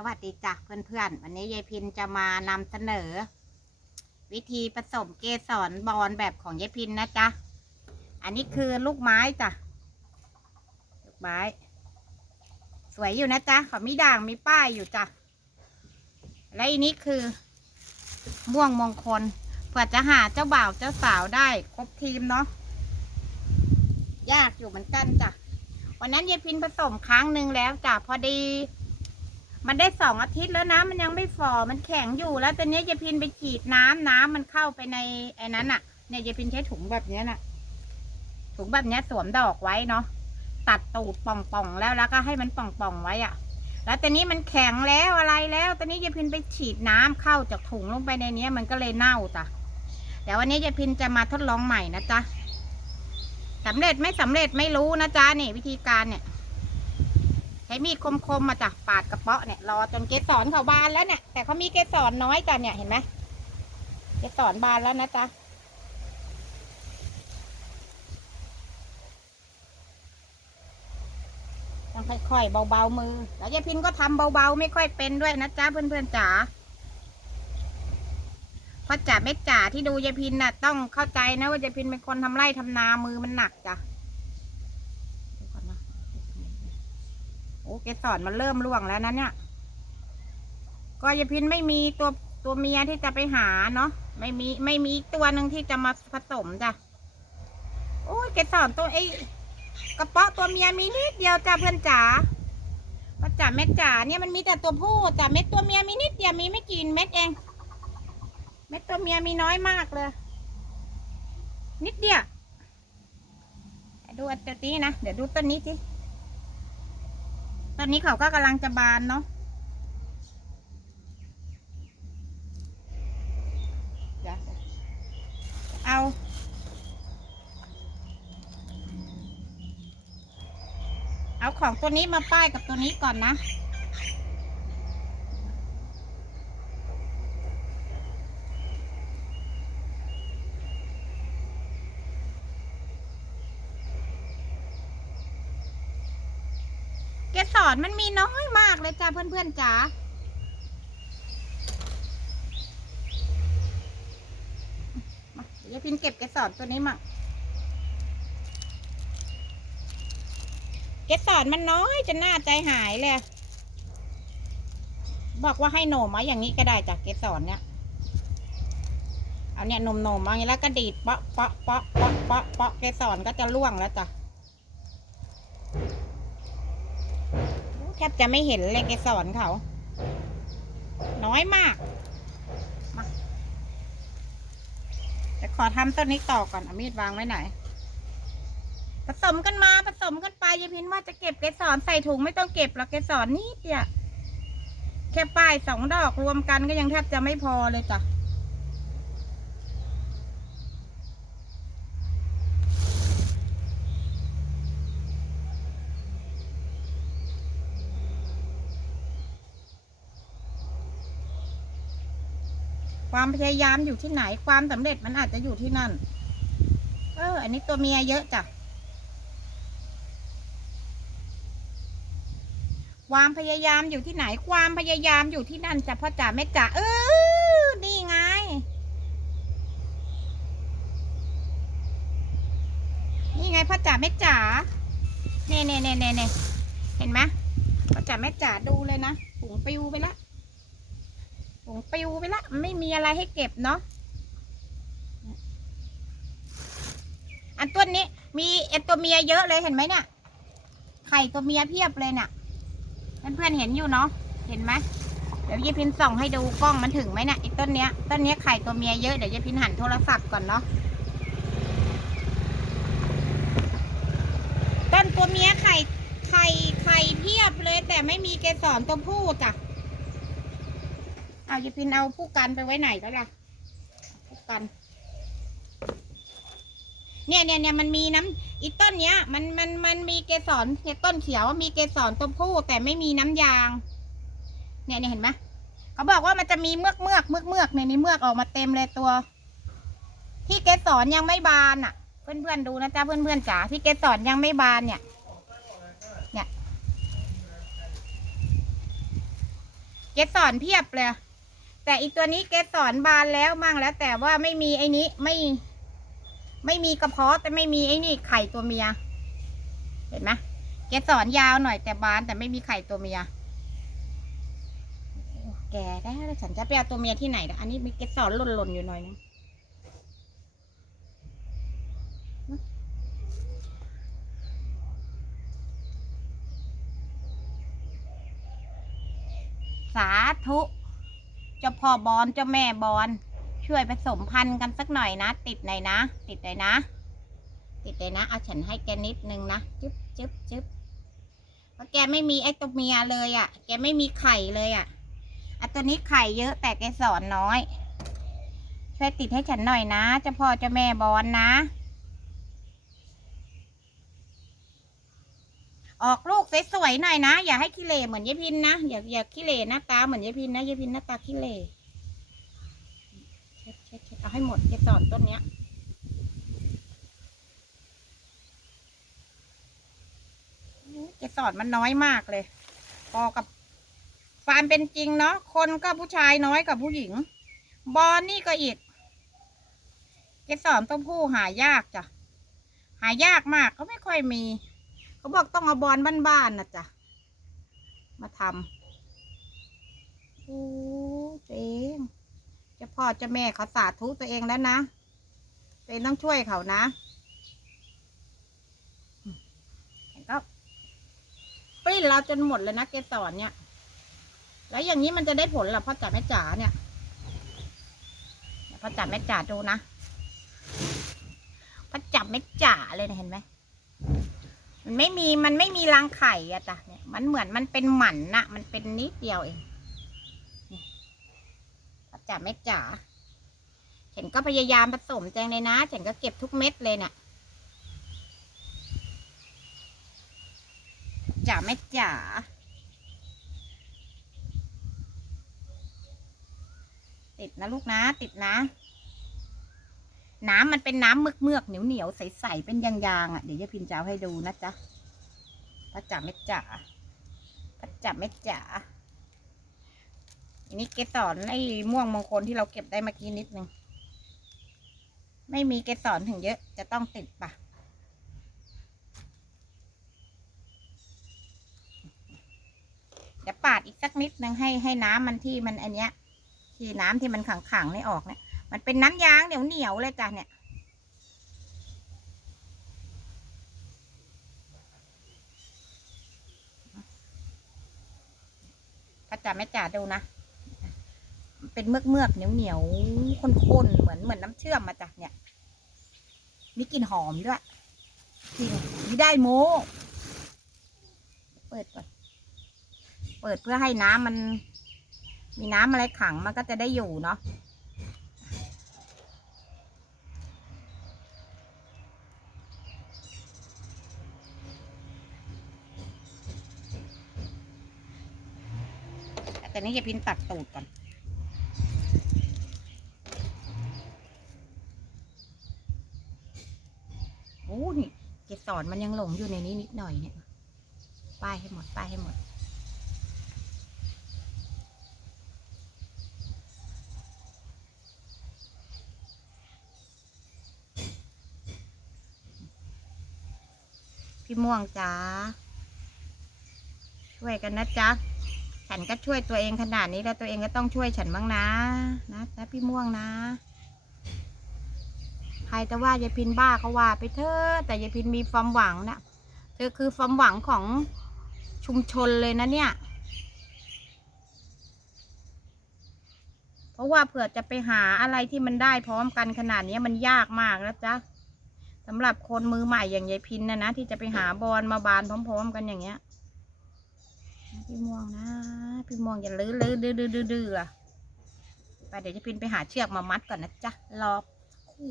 สวัสดีจ้ะเพื่อนๆ วันนี้ยายพินจะมานำเสนอ วิธีผสมเกสรบอลแบบของยายพินนะจ๊ะ อันนี้คือลูกไม้จ้ะ ลูกไม้ สวยอยู่นะจ๊ะเขามีด่างมีป้ายอยู่จ้ะ และอันนี้คือ ม่วงมงคลเผื่อจะหาเจ้าบ่าวเจ้าสาวได้ครบทีมเนาะ ยากอยู่เหมือนกันจ้ะ วันนั้นยายพินผสมครั้งหนึ่งแล้วจ้ะพอดี มันได้สองอาทิตย์แล้วนะมันยังไม่ฝ่อมันแข็งอยู่แล้วตอนนี้ยายพินไปฉีดน้ำน้ำมันเข้าไปในไอ้นั้นอะเนี่ยยายพินใช้ถุงแบบเนี้ยน่ะ ถุงแบบเนี้ยสวมดอกไว้เนาะตัดตูดป่องๆแล้วแล้วก็ให้มันป่องๆไว้อะแล้วตอนนี้มันแข็งแล้วอะไรแล้วตอนนี้ยายพินไปฉีดน้ำเข้าจากถุงลงไปในเนี้ย มันก็เลยเน่าจ้ะเดี๋ยววันนี้ยายพินจะมาทดลองใหม่นะจ๊ะสำเร็จไม่สำเร็จไม่รู้นะจ๊ะนี่วิธีการเนี่ย ใช้มีดคมๆมาจ้ะปาดกระเปาะเนี่ยรอจนเกสรเขาบานแล้วเนี่ยแต่เขามีเกสรน้อยจ้ะเนี่ยเห็นไหมเกสรบานแล้วนะจ๊ะต้องค่อยๆเบาๆมือ แล้วยายพินก็ทำเบาๆไม่ค่อยเป็นด้วยนะจ๊ะเพื่อนๆจ๋าเพราะจ๋าไม่จ๋าที่ดูยายพินน่ะ ต้องเข้าใจนะว่ายายพินเป็นคนทำไร่ทำนามือมันหนักจ้ะเดี๋ยวก่อนนะ โอเกสรมันเริ่มร่วงแล้วนะเนี่ยก็ยพินไม่มีตัวตัวเมียที่จะไปหาเนาะไม่มีไม่มีอีกตัวหนึ่งที่จะมาผสมจ้ะโอ้ยเกสรตัวไอ้กระเปาะตัวเมียมีนิดเดียวจ้ะเพื่อนจ๋าป้าจ๋าแม่จ๋าเนี่ยมันมีแต่ตัวผู้จ้ะเม็ดตัวเมียมีนิดเดียวมีไม่กี่เม็ดเอง เม็ดตัวเมียมีน้อยมากเลย นิดเดียวดูอันตัวนี้นะเดี๋ยวดูต้นนี้สิ ตอนนี้เขาก็กำลังจะบานเนาะเอาเอาของตัวนี้มาป้ายกับตัวนี้ก่อนนะ เกสรมันมีน้อยมากเลยจ้าเพื่อนๆจ๋ามาเดี๋ยวพินเก็บเกสรตัวนี้มั่งเกสรมันน้อยจนหน้าใจหายเลย บอกว่าให้โหนมาอย่างนี้ก็ได้จ้ะเกสรเนี่ยเอาเนี่ยนมๆมาอย่างนี้แล้วก็ดีดเปาะเปาะเปาะเปาะเปาะเปาะเกสรก็จะร่วงแล้วจ้ะ แทบจะไม่เห็นเลยเกสรเขา น้อยมากมาแต่ขอทำต้นนี้ต่อก่อนเอามีดวางไว้ไหน ผสมกันมาผสมกันไปยายพินว่าจะเก็บเกสรใส่ถุงไม่ต้องเก็บหรอกเกสรนิดเดียวแค่ป้ายสองดอกรวมกันก็ยังแทบจะไม่พอเลยจ้ะ ความพยายามอยู่ที่ไหนความสำเร็จมันอาจจะอยู่ที่นั่น เออ อันนี้ตัวเมียเยอะจ้ะความพยายามอยู่ที่ไหน ความพยายามอยู่ที่นั่นจ้ะพ่อจ๋าแม่จ๋าเออนี่ไง นี่ไงพ่อจ๋าแม่จ๋าเน่เน่เน่เน่เน่เห็นไหมพ่อจ๋าแม่จ๋าดูเลยนะถุงปิวไปแล้ว ผงปิวไปละไม่มีอะไรให้เก็บเนาะอันต้นนี้ มีเอ็นตัวเมียเยอะเลยเห็นไหมเนี่ยไข่ตัวเมียเพียบเลยเนี่ยเพื่อนๆเห็นอยู่เนาะเห็นไหมเดี๋ยวยายพินส่องให้ดูกล้องมันถึงไหมเนี่ยไอ้ต้นเนี้ยต้นเนี้ยไข่ตัวเมียเยอะเดี๋ยวยายพินหันโทรศัพท์ก่อนเนาะต้นตัวเมียไข่ไข่ไข่เพียบเลย แต่ไม่มีเกสรตัวผู้จ้ะ เอายายพินเอาผู้กันไปไว้ไหนก็ล่ะผู้กัน เนี่ยเนี่ยเนี่ยมันมีน้ำอีต้นเนี้ย มันมันมันมีเกสรเนี่ยต้นเขียวมีเกสรตัวผู้แต่ไม่มีน้ำยาง เนี่ยเนี่ยเห็นไหมเขาบอกว่ามันจะมีเมือกเมือกเมือกเมือกเนี่ยนี่เมือกออกมาเต็มเลยตัว ที่เกสรยังไม่บานอะ เพื่อนเพื่อนดูนะจ๊ะเพื่อนเพื่อนจ๋าที่เกสรยังไม่บานเนี่ย เนี่ยเกสรเพียบเลย แต่อีกตัวนี้เกสรบานแล้วมั่งแล้ว แต่ว่าไม่มีไอ้นี้ไม่ ไม่มีกระเพาะแต่ไม่มีไอ้นี่ไข่ตัวเมีย เห็นไหมเกสรยาวหน่อยแต่บานแต่ไม่มีไข่ตัวเมียแก่ได้แล้วฉันจะไปเอาตัวเมียที่ไหนล่ะอันนี้มีเกสรหล่นๆอยู่หน่อยนึงสาธุ เจ้าพ่อบอลเจ้าแม่บอลช่วยผสมพันธุ์กันสักหน่อยนะ ติดหน่อยนะ ติดหน่อยนะ ติดเลยนะ เอาฉันให้แกนิดนึงนะจึ๊บจึ๊บจึ๊บเพราะแกไม่มีไอ้ตัวเมียเลยอะ่ะ แกไม่มีไข่เลยอะ่ะอะตัวนี้ไข่เยอะแต่แกสอนน้อย ช่วยติดให้ฉันหน่อยนะเจ้าพ่อเจ้าแม่บอลนะ ออกลูกสวยๆหน่อยนะ อย่าให้ขี้เหร่เหมือนยายพินนะ อย่าอย่าขี้เหร่หน้าตาเหมือนยายพินนะยายพินหน้าตาขี้เหร่เช็ดเช็ดเช็ดเอาให้หมดแกสอนต้นเนี้ยเกสรมันน้อยมากเลย พอกับความเป็นจริงเนาะ คนก็ผู้ชายน้อยกับผู้หญิง บอลนี่ก็อีก เกสรต้องผู้หายากจ้ะ หายากมากก็ไม่ค่อยมี เขาบอกต้องเอาบอลบ้านๆนะจ้ะมาทำโอ้ตัวเองเจ้าพ่อเจ้าแม่เขาสาธุตัวเองแล้วนะตัวเองต้องช่วยเขานะก็ปริ้นเราจนหมดเลยนะเกสรเนี่ย แล้วอย่างนี้มันจะได้ผลเหรอพ่อจ๋าแม่จ๋าเนี่ยเดี๋ยวพ่อจ๋าแม่จ๋าดูนะพ่อจ๋าแม่จ๋าเลยนะเห็นไหม มันไม่มีมันไม่มีรังไข่อะจ้ะเนี่ยมันเหมือนมันเป็นหมันนะมันเป็นนิดเดียวเองนี่พ่อจ๋าแม่จ๋าฉันก็พยายามผสมแจงเลยนะฉันก็เก็บทุกเม็ดเลยเนี่ยจ๋าแม่จ๋าติดนะลูกนะ ติดนะ น้ำมันเป็นน้ำเมือกเมือกเหนียวเหนียวใสๆเป็นยางๆอะเดี๋ยวยายพินจะเอาให้ดูนะจ๊ะพระจ๋าแม่จ๋าพระจ๋าแม่จ๋าอันนี้เกสรไอ้ม่วงมงคลที่เราเก็บได้เมื่อกี้นิดนึงไม่มีเกสรถึงเยอะจะต้องติดปะเดี๋ยวปาดอีกสักนิดนึงให้ให้น้ำมันที่มันอันเนี้ยที่น้ำที่มันขังๆนี่ออกเนี่ย มันเป็นน้ำยางเหนียวเหนียวเลยจ้ะเนี่ยพระจ๋าแม่จ๋าดูนะเป็นเมือกเมือกเหนียวเหนียวๆข้นๆเหมือนเหมือนน้ำเชื่อมมาจ้ะเนี่ยมีกลิ่นหอมด้วยกลิ่นมีได้โมเปิดก่อนเปิดเพื่อให้น้ำมัน มีน้ำอะไรขังมันก็จะได้อยู่เนาะ แต่นี้จะพินตัดตูดก่อน โอ้นี่เกสรมันยังหลงอยู่ในนี้นิดหน่อยเนี่ย ป้ายให้หมด ป้ายให้หมด พี่ม่วงจ๋าช่วยกันนะจ๊ะ ฉันก็ช่วยตัวเองขนาดนี้แล้วตัวเองก็ต้องช่วยฉันบ้างนะนะนะพี่ม่วงนะ ใครแต่ว่ายายพินบ้าก็ว่าไปเถอะแต่ยายพินมีความหวังนะเธอคือความหวังของชุมชนเลยนะเนี่ย เพราะว่าเผื่อจะไปหาอะไรที่มันได้พร้อมกันขนาดนี้มันยากมากนะจ๊ะสำหรับคนมือใหม่อย่างยายพินนะนะที่จะไปหาบอลมาบานพร้อม ๆ กันอย่างเงี้ย พี่ม่วงนะ พี่ม่วงอย่าลื้อลื้อดื้อดื้อดื้อดื้อล่ะไปเดี๋ยวจะพินไปหาเชือกมามัดก่อนนะจ๊ะ รอคู่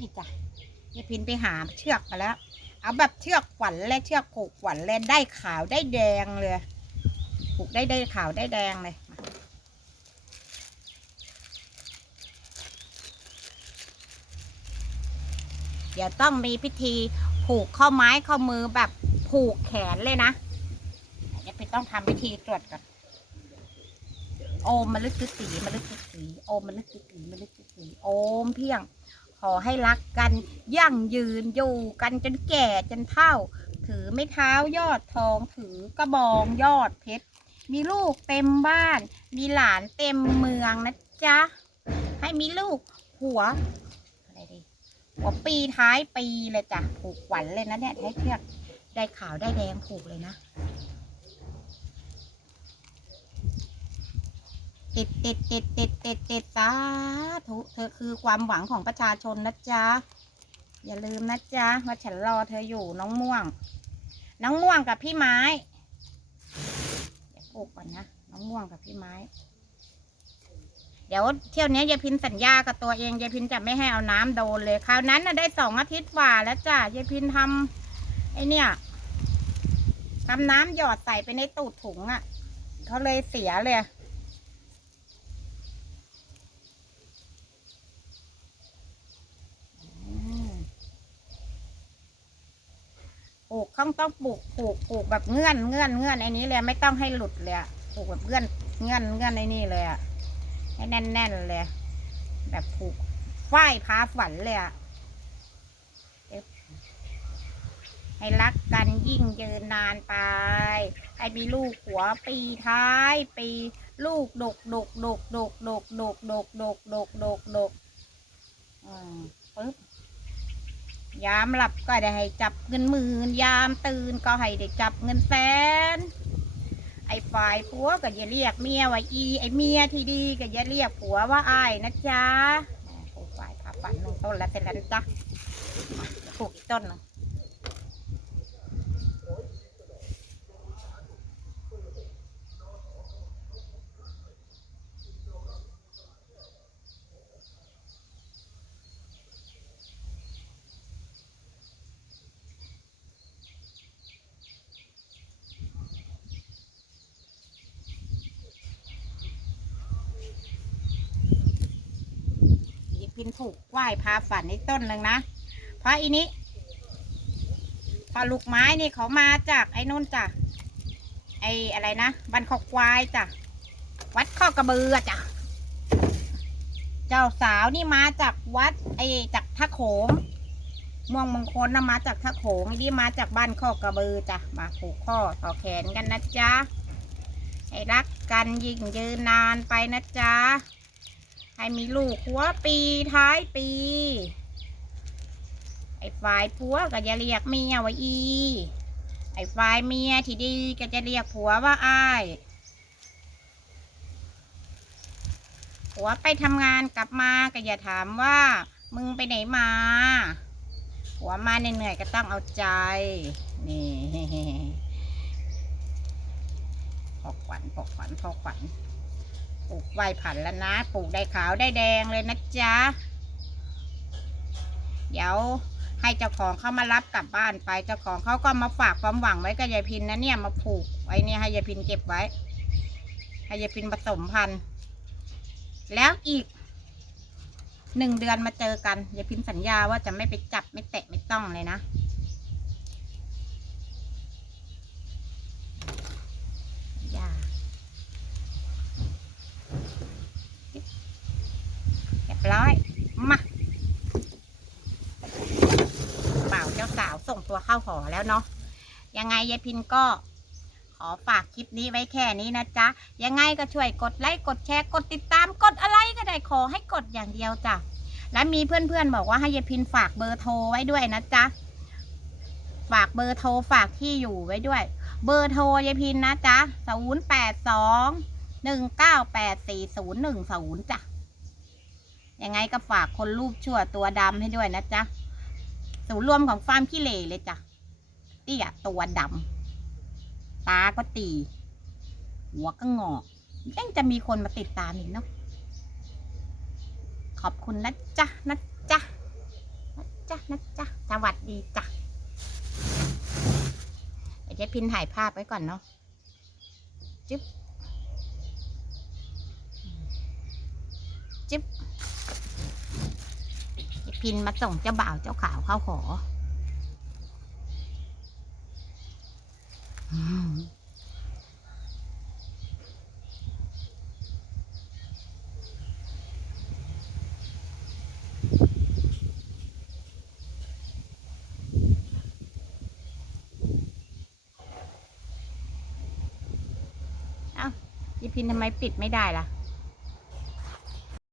นี่จ้ะยายพินไปหาเชือกมาแล้ว เอาแบบเชือกขวัญและเชือกผูกขวัญเลยได้ขาวได้แดงเลยผูกได้ได้ขาวได้แดงเลยเดี๋ยวต้องมีพิธีผูกข้อไม้ข้อมือแบบผูกแขนเลยนะเดี๋ยวพินต้องทำพิธีตรวจก่อนโอมมลึกสีมลึกสีโอมมลึกสีมลึกสีโอมเพียง ขอให้รักกันยั่งยืนอยู่กันจนแก่จนเฒ่า ถือไม่เท้ายอดทองถือกระบองยอดเพชรมีลูกเต็มบ้าน มีหลานเต็มเมืองนะจ๊ะ ให้มีลูกหัวอะไรดีหัวปีท้ายปีเลยจ้ะผูกขวัญเลยนะเนี่ยให้เชือกได้ขาวได้แดงผูกเลยนะ ติดติดติดติดติดติดสาธุเธอคือความหวังของประชาชนนะจ๊ะ อย่าลืมนะจ๊ะว่าฉันรอเธออยู่น้องม่วง น้องม่วงกับพี่ไม้เดี๋ยวปลูกก่อนนะน้องม่วงกับพี่ไม้ เดี๋ยวเที่ยวนี้ยายพินสัญญากับตัวเองยายพินจะไม่ให้เอาน้ำโดนเลยคราวนั้นน่ะได้สองอาทิตย์กว่าแล้วจ้ะยายพินทำไอเนี่ยทำน้ำหยอดใส่ไปในตูดถุงอะ่ะเขาเลยเสียเลย ปลูกต้องต้องปลูกปลูกปลูกแบบเงื่อนเงื่อนเงื่อนไอ้นี้เลยไม่ต้องให้หลุดเลยอะปลูกแบบเงื่อนเงื่อนเงื่อนไอ้นี่เลยอะให้แน่นแน่นๆเลย แบบปลูกฝ้ายพาฝันเลยอะให้รักกันยิ่งยืนนานไป ให้มีลูกหัวปีท้ายปี ลูกดกดกดกดกดกดกดกดกดกดกดกปึ๊บ ยามหลับก็ได้ให้จับเงินหมื่น ยามตื่นก็ให้ได้จับเงินแสน ไอ้ฝ่ายผัวก็อย่าเรียกเมียว่าอี ไอ้เมียที่ดีก็อย่าเรียกผัวว่าอ้ายนะจ๊ะฝ่ายผ่าฝันลงต้นแล้วเสร็จแล้วจ้ะมาปลูกอีกต้นหนึง หยิบพินผูกไหว้พาฝันอีกต้นหนึ่งนะ เพราะอีนี้พอลูกไม้นี่เขามาจากไอ้นู่นจ้ะ ไอ้อะไรนะบันคอกควายจ้ะ วัดข้อกระเบือจ้ะ เจ้าสาวนี่มาจากวัด ไอ้จากท่าโขงม่วงมงคลนะมาจากท่าโขงอ้นี่มาจากบ้านข้อกระเบือจ้ะ มาผูกข้อต่อแขนกันนะจ๊ะให้รักกันยิ่งยืนนานไปนะจ๊ะ ให้มีลูกหัวปีท้ายปี ไอ้ฝ่ายผัวก็จะเรียกเมียว่าอี ไอ้ฝ่ายเมียที่ดีก็จะเรียกผัวว่าอ้าย ผัวไปทำงานกลับมาก็อย่าถามว่า มึงไปไหนมา ผัวมาเหนื่อยๆก็ต้องเอาใจ นี่พอขวัญพอขวัญพอขวัญ ปลูกไว้ผันแล้วนะ ปลูกได้ขาวได้แดงเลยนะจ๊ะ เดี๋ยวให้เจ้าของเขามารับกลับบ้านไป เจ้าของเขาก็มาฝากความหวังไว้กับยายพินนะเนี่ยมาผูกไว้เนี่ยให้ยายพินเก็บไว้ ให้ยายพินผสมพันธุ์ แล้วอีกหนึ่งเดือนมาเจอกันยายพินสัญญาว่าจะไม่ไปจับไม่แตะไม่ต้องเลยนะ อย่า เร้อยมาเป่าเจ้าสาวส่งตัวเข้าหอแล้วเนาะยังไงยายพินก็ขอฝากคลิปนี้ไว้แค่นี้นะจ๊ะ ยังไงก็ช่วยกดไลค์กดแชร์กดติดตามกดอะไรก็ได้ขอให้กดอย่างเดียวจ้ะ และมีเพื่อนๆบอกว่าให้ยายพินฝากเบอร์โทรไว้ด้วยนะจ๊ะ ฝากเบอร์โทรฝากที่อยู่ไว้ด้วย เบอร์โทรยายพินนะจ๊ะศูนย์แปดสองหนึ่งเก้าแปดสี่ศูนย์หนึ่งศูนย์จ้ะ ยังไงก็ฝากคนรูปชั่วตัวดำให้ด้วยนะจ๊ะศูนย์รวมของฟาร์มขี้เหร่เลยจ้ะเตี้ยตัวดำตาก็ตี หัวก็งอกยังจะมีคนมาติดตามอีกเนาะขอบคุณนะจ๊ะนะจ๊ะนะจ๊ะนะจ๊ะสวัสดีจ้ะเดี๋ยวจ๊พินถ่ายภาพไว้ก่อนเนาะจึ๊บ จึ๊บเจ๊พินมาส่งเจ้าบ่าวเจ้าขาวเข้าหอเอ้าเจ๊พินทำไมปิดไม่ได้ล่ะ